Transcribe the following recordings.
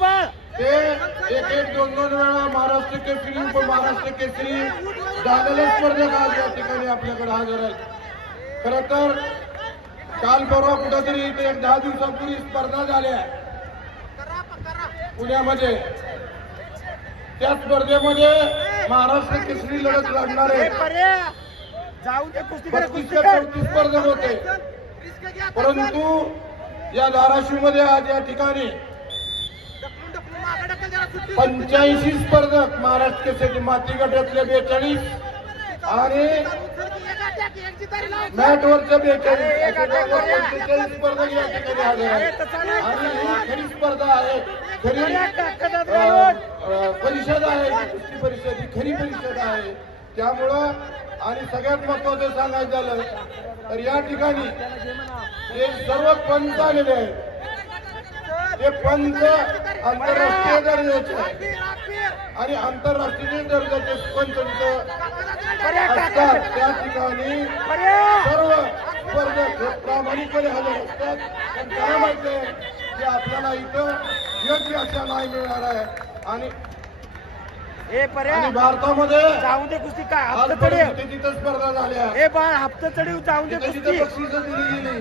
बाळ. ते एक एक दोन दोन वेळा महाराष्ट्र केसरी उप महाराष्ट्र केसरी झालेले स्पर्धक आज या ठिकाणी आपल्याकडे हजर आहेत. खर तर काल परवा कुठेतरी इथे एक दहा दिवसापूर्वी स्पर्धा झाल्या पुण्यामध्ये. त्या स्पर्धेमध्ये महाराष्ट्र केसरी लढत लढणारे हे स्पर्धक होते परंतु या धाराशिवमध्ये आज या ठिकाणी पंच्याऐंशी स्पर्धक महाराष्ट्र केसरी माती गटातले बेचाळीस आणि मॅट वरच्या बेचाळीस स्पर्धक या ठिकाणी आहेत. आणि ही खरी स्पर्धा आहे. खरी परिषद आहे. ही कुस्ती परिषद ही खरी परिषद आहे. त्यामुळं आणि सगळ्यात महत्वाचं सांगायचं झालं तर या ठिकाणी जे सर्व पंच आलेले आहेत. ते पंच आंतरराष्ट्रीय दर्जाचे. आणि आंतरराष्ट्रीय दर्जाचे पंच तिथं असतात. त्या ठिकाणी सर्व स्पर्धक प्रामाणिकपणे हजर असतात. पण त्याला माहिती की आपल्याला इथं योग्य अशा नाही मिळणार आहे. आणि हे पर्या आणि भारतामध्ये जाऊन दे कुस्ती काय हप्ता चढे. जिथं स्पर्धा झाल्या. हे बाळ हप्ता चढीव जाऊन दे कुस्ती. बक्षिसं दिली गेली.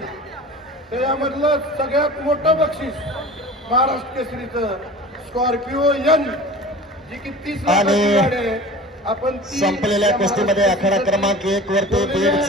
त्याच्यामधलं सगळ्यात मोठं बक्षीस महाराष्ट्र केसरीचं स्कॉर्पिओ यन जी की तीस आणि आपण संपलेल्या कुस्तीमध्ये आखाडा क्रमांक एक वरती. बीड